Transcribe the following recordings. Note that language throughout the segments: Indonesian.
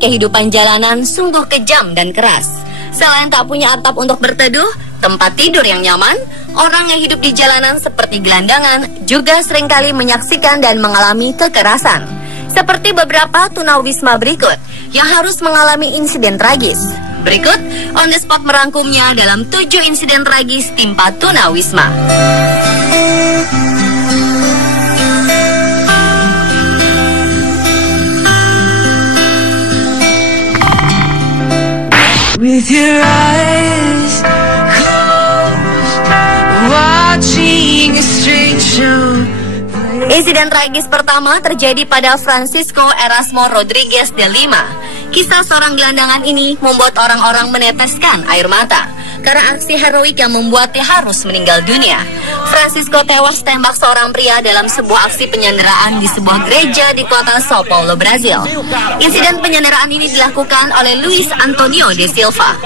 kehidupan jalanan sungguh kejam dan keras. Selain tak punya atap untuk berteduh, tempat tidur yang nyaman, orang yang hidup di jalanan seperti gelandangan juga seringkali menyaksikan dan mengalami kekerasan. Seperti beberapa tunawisma berikut yang harus mengalami insiden tragis. Berikut On The Spot merangkumnya dalam 7 insiden tragis timpa tunawisma. With your eyes closed, watching a strange show. Insiden tragis pertama terjadi pada Francisco Erasmo Rodriguez de Lima. Kisah seorang gelandangan ini membuat orang-orang meneteskan air mata karena aksi heroik yang membuatnya harus meninggal dunia. Francisco tewas tembak seorang pria dalam sebuah aksi penyanderaan di sebuah gereja di kota Sao Paulo, Brazil. Insiden penyanderaan ini dilakukan oleh Luis Antonio de Silva.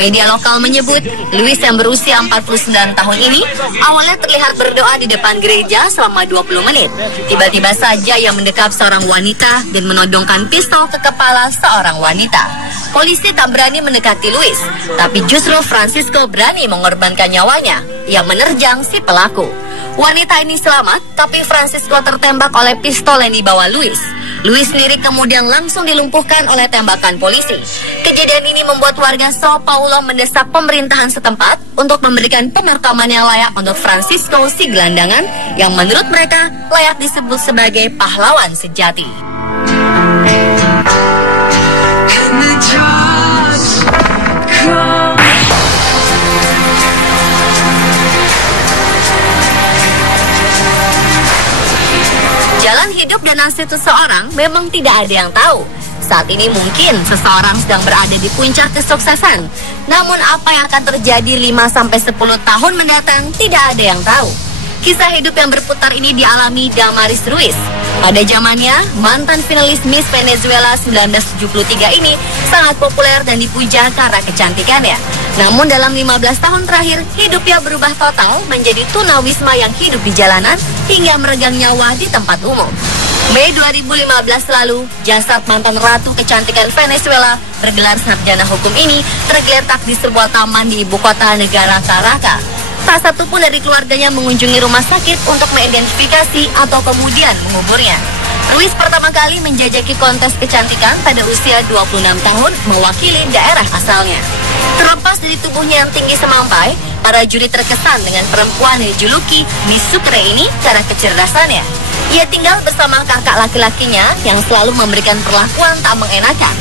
Media lokal menyebut Luis yang berusia 49 tahun ini awalnya terlihat berdoa di depan gereja selama 20 menit. Tiba-tiba saja ia mendekap seorang wanita dan menodongkan pistol ke kepala seorang wanita. Polisi tak berani mendekati Luis, tapi justru Francisco berani mengorbankan nyawanya. Ia menerjang si pelaku. Wanita ini selamat, tapi Francisco tertembak oleh pistol yang dibawa Luis. Luis sendiri kemudian langsung dilumpuhkan oleh tembakan polisi. Kejadian ini membuat warga Sao Paulo mendesak pemerintahan setempat untuk memberikan pemakaman yang layak untuk Francisco si gelandangan yang menurut mereka layak disebut sebagai pahlawan sejati. Jalan hidup dan nasib seseorang memang tidak ada yang tahu. Saat ini mungkin seseorang sedang berada di puncak kesuksesan. Namun apa yang akan terjadi 5-10 tahun mendatang tidak ada yang tahu. Kisah hidup yang berputar ini dialami Damaris Ruiz. Pada zamannya, mantan finalis Miss Venezuela 1973 ini sangat populer dan dipuja karena kecantikannya. Namun dalam 15 tahun terakhir, hidupnya berubah total menjadi tunawisma yang hidup di jalanan hingga meregang nyawa di tempat umum. Mei 2015 lalu, jasad mantan ratu kecantikan Venezuela bergelar sarjana hukum ini tergeletak di sebuah taman di ibu kota negara Caracas. Tak satu pun dari keluarganya mengunjungi rumah sakit untuk mengidentifikasi atau kemudian menguburnya. Ruiz pertama kali menjajaki kontes kecantikan pada usia 26 tahun mewakili daerah asalnya. Terlepas dari tubuhnya yang tinggi semampai, para juri terkesan dengan perempuan yang dijuluki Miss Sucre ini karena kecerdasannya. Ia tinggal bersama kakak laki-lakinya yang selalu memberikan perlakuan tak mengenakan.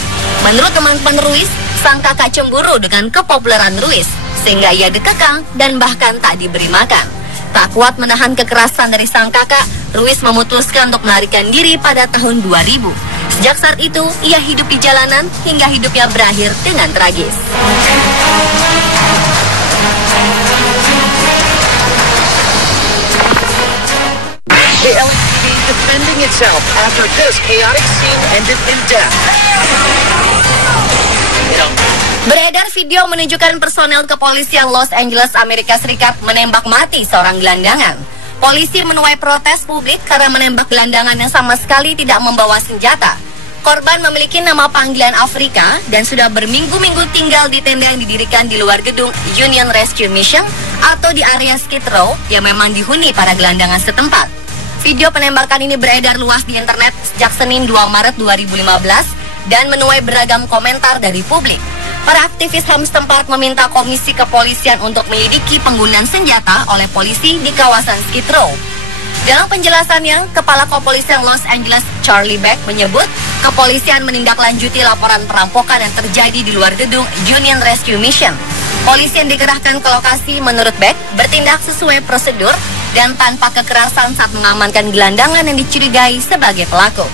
Menurut teman-teman Ruiz, sang kakak cemburu dengan kepopuleran Ruiz, sehingga ia dikekang dan bahkan tak diberi makan. Tak kuat menahan kekerasan dari sang kakak, Ruiz memutuskan untuk melarikan diri pada tahun 2000. Sejak saat itu, ia hidup di jalanan hingga hidupnya berakhir dengan tragis. The LAPD defending itself after this chaotic scene ended in death. Beredar video menunjukkan personel kepolisian Los Angeles, Amerika Serikat menembak mati seorang gelandangan. Polisi menuai protes publik karena menembak gelandangan yang sama sekali tidak membawa senjata. Korban memiliki nama panggilan Afrika dan sudah berminggu-minggu tinggal di tenda yang didirikan di luar gedung Union Rescue Mission atau di area Skid Row yang memang dihuni para gelandangan setempat. Video penembakan ini beredar luas di internet sejak Senin 2 Maret 2015 dan menuai beragam komentar dari publik. Para aktivis HAM setempat meminta komisi kepolisian untuk menyelidiki penggunaan senjata oleh polisi di kawasan Skid Row. Dalam penjelasannya, Kepala Kepolisian Los Angeles Charlie Beck menyebut kepolisian menindaklanjuti laporan perampokan yang terjadi di luar gedung Union Rescue Mission. Polisi yang dikerahkan ke lokasi menurut Beck bertindak sesuai prosedur dan tanpa kekerasan saat mengamankan gelandangan yang dicurigai sebagai pelaku.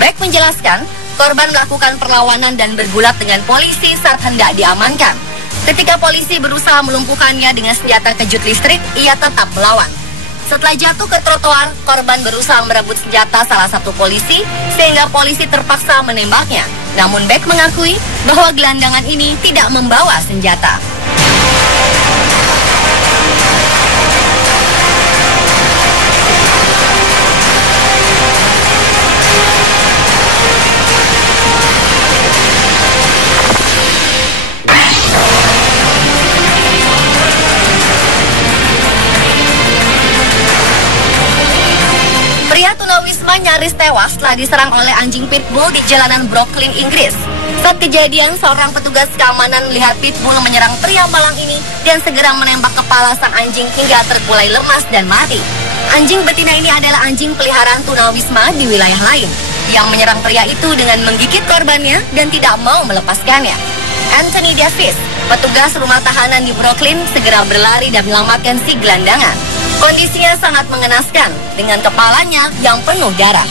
Beck menjelaskan, korban melakukan perlawanan dan bergulat dengan polisi saat hendak diamankan. Ketika polisi berusaha melumpuhkannya dengan senjata kejut listrik, ia tetap melawan. Setelah jatuh ke trotoar, korban berusaha merebut senjata salah satu polisi, sehingga polisi terpaksa menembaknya. Namun Beck mengakui bahwa gelandangan ini tidak membawa senjata. nyaris tewas setelah diserang oleh anjing pitbull di jalanan Brooklyn, Inggris. Saat kejadian, seorang petugas keamanan melihat pitbull menyerang pria malang ini dan segera menembak kepala sang anjing hingga terkulai lemas dan mati. Anjing betina ini adalah anjing peliharaan tunawisma di wilayah lain yang menyerang pria itu dengan menggigit korbannya dan tidak mau melepaskannya. Anthony Davis, petugas rumah tahanan di Brooklyn, segera berlari dan menyelamatkan si gelandangan. Kondisinya sangat mengenaskan dengan kepalanya yang penuh darah.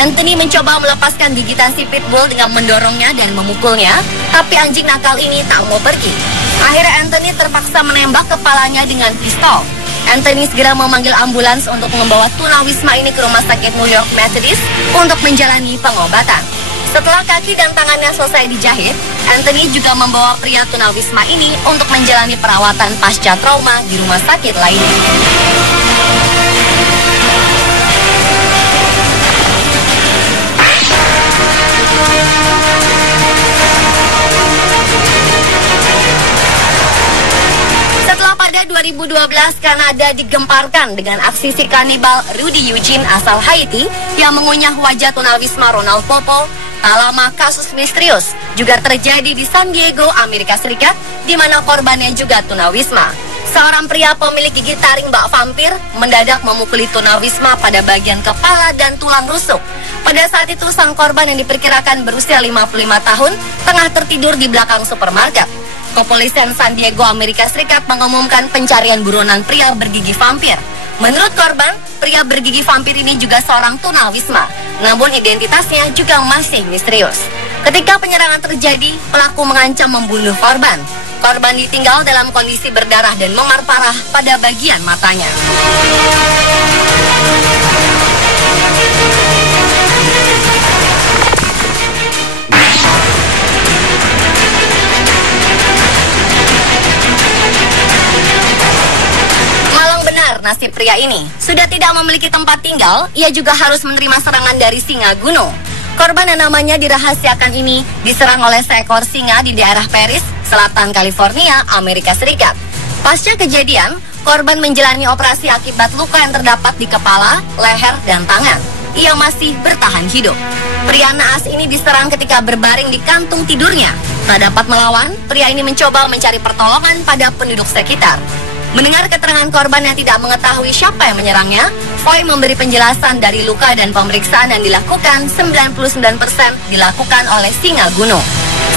Anthony mencoba melepaskan gigitan si pitbull dengan mendorongnya dan memukulnya, tapi anjing nakal ini tak mau pergi. Akhirnya Anthony terpaksa menembak kepalanya dengan pistol. Anthony segera memanggil ambulans untuk membawa tunawisma ini ke rumah sakit New York Methodist untuk menjalani pengobatan. Setelah kaki dan tangannya selesai dijahit, Anthony juga membawa pria tunawisma ini untuk menjalani perawatan pasca trauma di rumah sakit lainnya. Setelah pada 2012 Kanada digemparkan dengan aksi si kanibal Rudy Eugene asal Haiti yang mengunyah wajah tunawisma Ronald Popo, tak lama kasus misterius juga terjadi di San Diego, Amerika Serikat, di mana korbannya juga tunawisma. Seorang pria pemilik gigi taring bak vampir mendadak memukuli tunawisma pada bagian kepala dan tulang rusuk. Pada saat itu sang korban yang diperkirakan berusia 55 tahun tengah tertidur di belakang supermarket. Kepolisian San Diego, Amerika Serikat mengumumkan pencarian buronan pria bergigi vampir. Menurut korban, pria bergigi vampir ini juga seorang tunawisma, namun identitasnya juga masih misterius. Ketika penyerangan terjadi, pelaku mengancam membunuh korban. Korban ditinggal dalam kondisi berdarah dan memar parah pada bagian matanya. Nasib pria ini sudah tidak memiliki tempat tinggal, ia juga harus menerima serangan dari singa gunung. Korban yang namanya dirahasiakan ini diserang oleh seekor singa di daerah Paris, selatan California, Amerika Serikat. Pasca kejadian, korban menjalani operasi akibat luka yang terdapat di kepala, leher, dan tangan. Ia masih bertahan hidup. Pria naas ini diserang ketika berbaring di kantung tidurnya. Tak dapat melawan, pria ini mencoba mencari pertolongan pada penduduk sekitar. Mendengar keterangan korban yang tidak mengetahui siapa yang menyerangnya, Foy memberi penjelasan dari luka dan pemeriksaan yang dilakukan 99% dilakukan oleh singa gunung.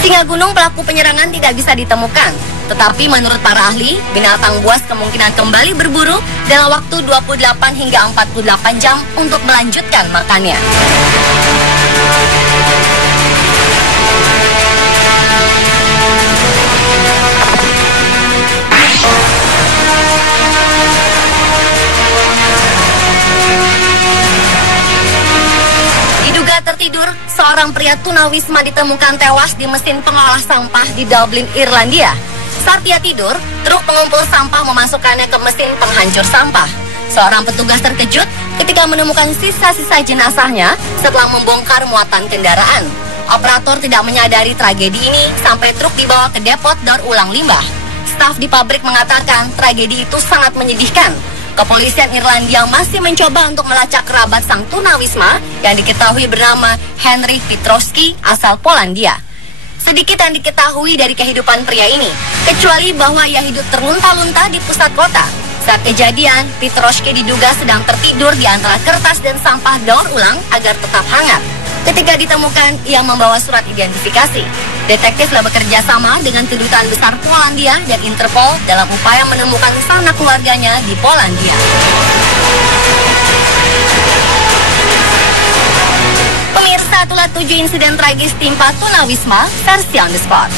Singa gunung pelaku penyerangan tidak bisa ditemukan, tetapi menurut para ahli, binatang buas kemungkinan kembali berburu dalam waktu 28 hingga 48 jam untuk melanjutkan makannya. Tertidur, seorang pria tunawisma ditemukan tewas di mesin pengolah sampah di Dublin, Irlandia. Saat dia tidur, truk pengumpul sampah memasukkannya ke mesin penghancur sampah. Seorang petugas terkejut ketika menemukan sisa-sisa jenazahnya setelah membongkar muatan kendaraan. Operator tidak menyadari tragedi ini sampai truk dibawa ke depot daur ulang limbah. Staf di pabrik mengatakan tragedi itu sangat menyedihkan. Kepolisian Irlandia masih mencoba untuk melacak kerabat sang tunawisma yang diketahui bernama Henryk Pietrowski asal Polandia. Sedikit yang diketahui dari kehidupan pria ini, kecuali bahwa ia hidup terlunta-lunta di pusat kota. Saat kejadian, Pietrowski diduga sedang tertidur di antara kertas dan sampah daur ulang agar tetap hangat. Ketika ditemukan, ia membawa surat identifikasi. Detektif telah bekerja sama dengan Kedutaan Besar Polandia dan Interpol dalam upaya menemukan sanak keluarganya di Polandia. Pemirsa, itulah 7 insiden tragis timpa tunawisma versi On The Spot.